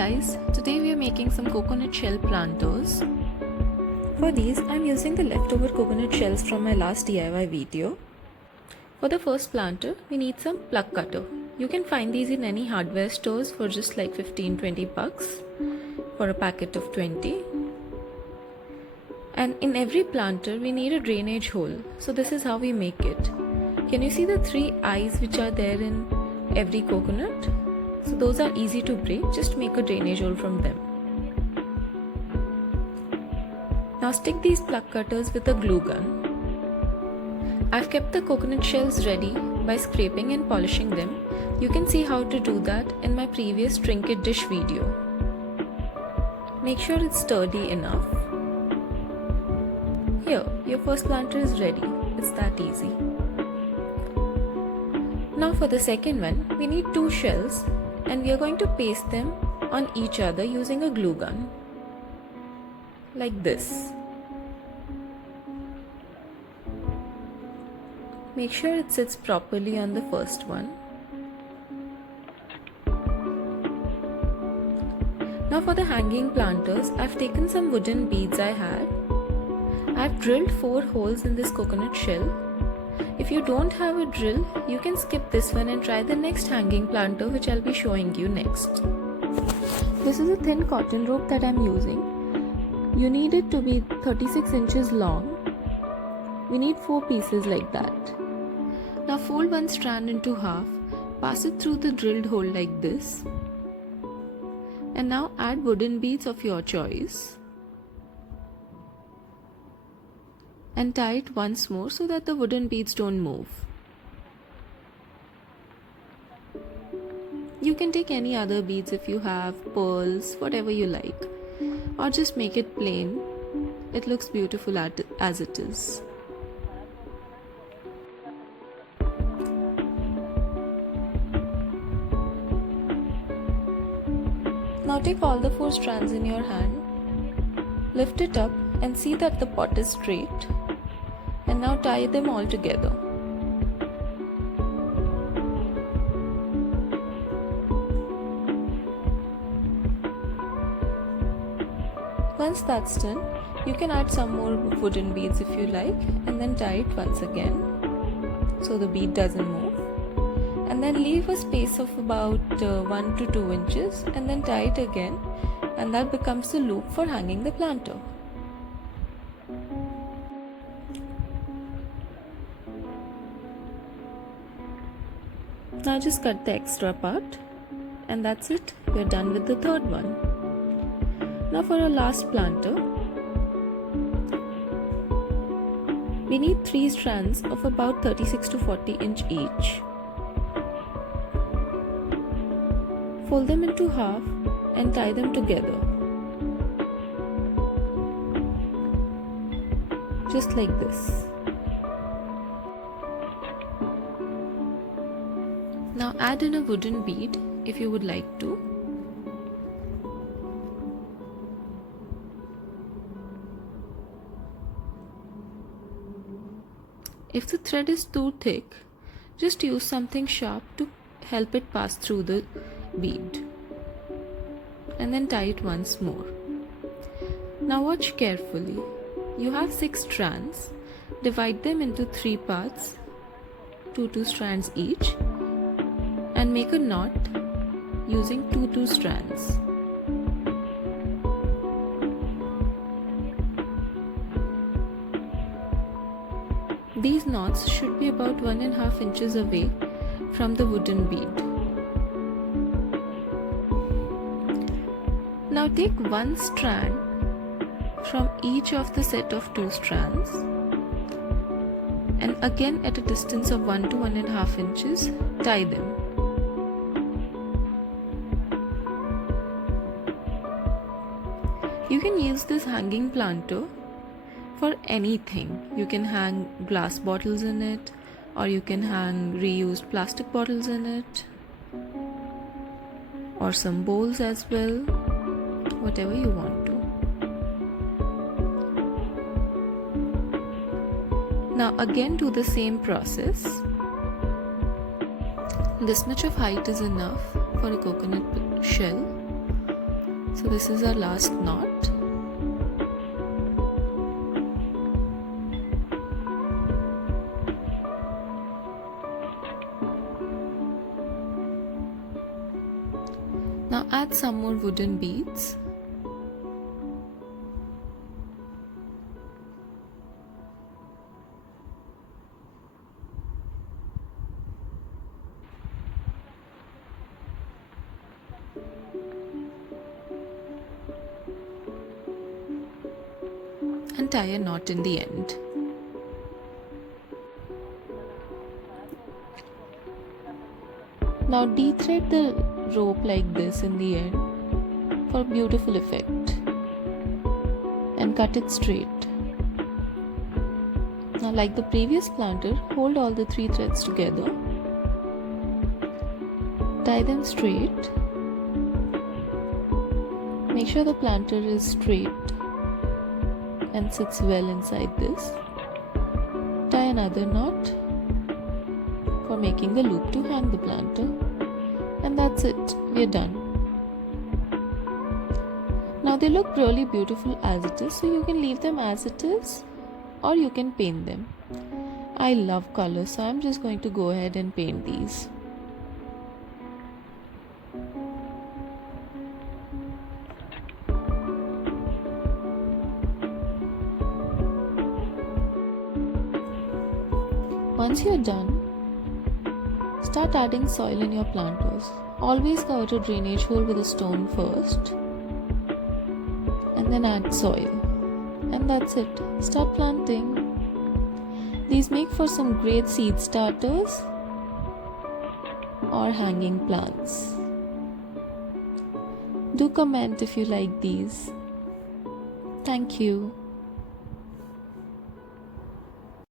guys, today we are making some coconut shell planters. For these, I am using the leftover coconut shells from my last DIY video. For the first planter, we need some plug cutter. You can find these in any hardware stores for just like 15-20 bucks for a packet of 20. And in every planter, we need a drainage hole. So this is how we make it. Can you see the 3 eyes which are there in every coconut? So those are easy to break, just make a drainage hole from them. Now stick these plug cutters with a glue gun. I've kept the coconut shells ready by scraping and polishing them. You can see how to do that in my previous trinket dish video. Make sure it's sturdy enough. Here, your first planter is ready. It's that easy. Now for the second one, we need 2 shells and we are going to paste them on each other using a glue gun. Like this. Make sure it sits properly on the first one. Now for the hanging planters, I've taken some wooden beads I had. I've drilled 4 holes in this coconut shell. If you don't have a drill, you can skip this one and try the next hanging planter which I'll be showing you next. This is a thin cotton rope that I'm using. You need it to be 36 inches long. We need 4 pieces like that. Now fold one strand into half, pass it through the drilled hole like this. And now add wooden beads of your choice. And tie it once more so that the wooden beads don't move. You can take any other beads if you have, pearls, whatever you like. Or just make it plain. It looks beautiful as it is. Now take all the 4 strands in your hand. Lift it up and see that the pot is straight. And now tie them all together. Once that's done, you can add some more wooden beads if you like and then tie it once again so the bead doesn't move. And then leave a space of about 1 to 2 inches and then tie it again, and that becomes the loop for hanging the planter. Now just cut the extra part, and that's it. We're done with the third one. Now for our last planter, we need 3 strands of about 36 to 40 inch each. Fold them into half and tie them together. Just like this. Now add in a wooden bead if you would like to. If the thread is too thick, just use something sharp to help it pass through the bead. And then tie it once more. Now watch carefully. You have 6 strands. Divide them into 3 parts, 2 strands each, and make a knot using 2 strands. These knots should be about 1.5 inches away from the wooden bead. Now take 1 strand from each of the set of 2 strands and again at a distance of 1 to 1.5 inches, tie them. You can use this hanging planter for anything. You can hang glass bottles in it, or you can hang reused plastic bottles in it, or some bowls as well, whatever you want to. Now again do the same process. This much of height is enough for a coconut shell. So this is our last knot. Now add some more wooden beads. And tie a knot in the end. Now de-thread the rope like this in the end for a beautiful effect and cut it straight. Now, like the previous planter, hold all the 3 threads together, tie them straight, make sure the planter is straight and sits well inside this. Tie another knot for making the loop to hang the planter, and that's it, we're done. Now they look really beautiful as it is, so you can leave them as it is or you can paint them. I love colors, so I'm just going to go ahead and paint these. Once you're done, start adding soil in your planters. Always cover a drainage hole with a stone first and then add soil. And that's it. Start planting. These make for some great seed starters or hanging plants. Do comment if you like these. Thank you.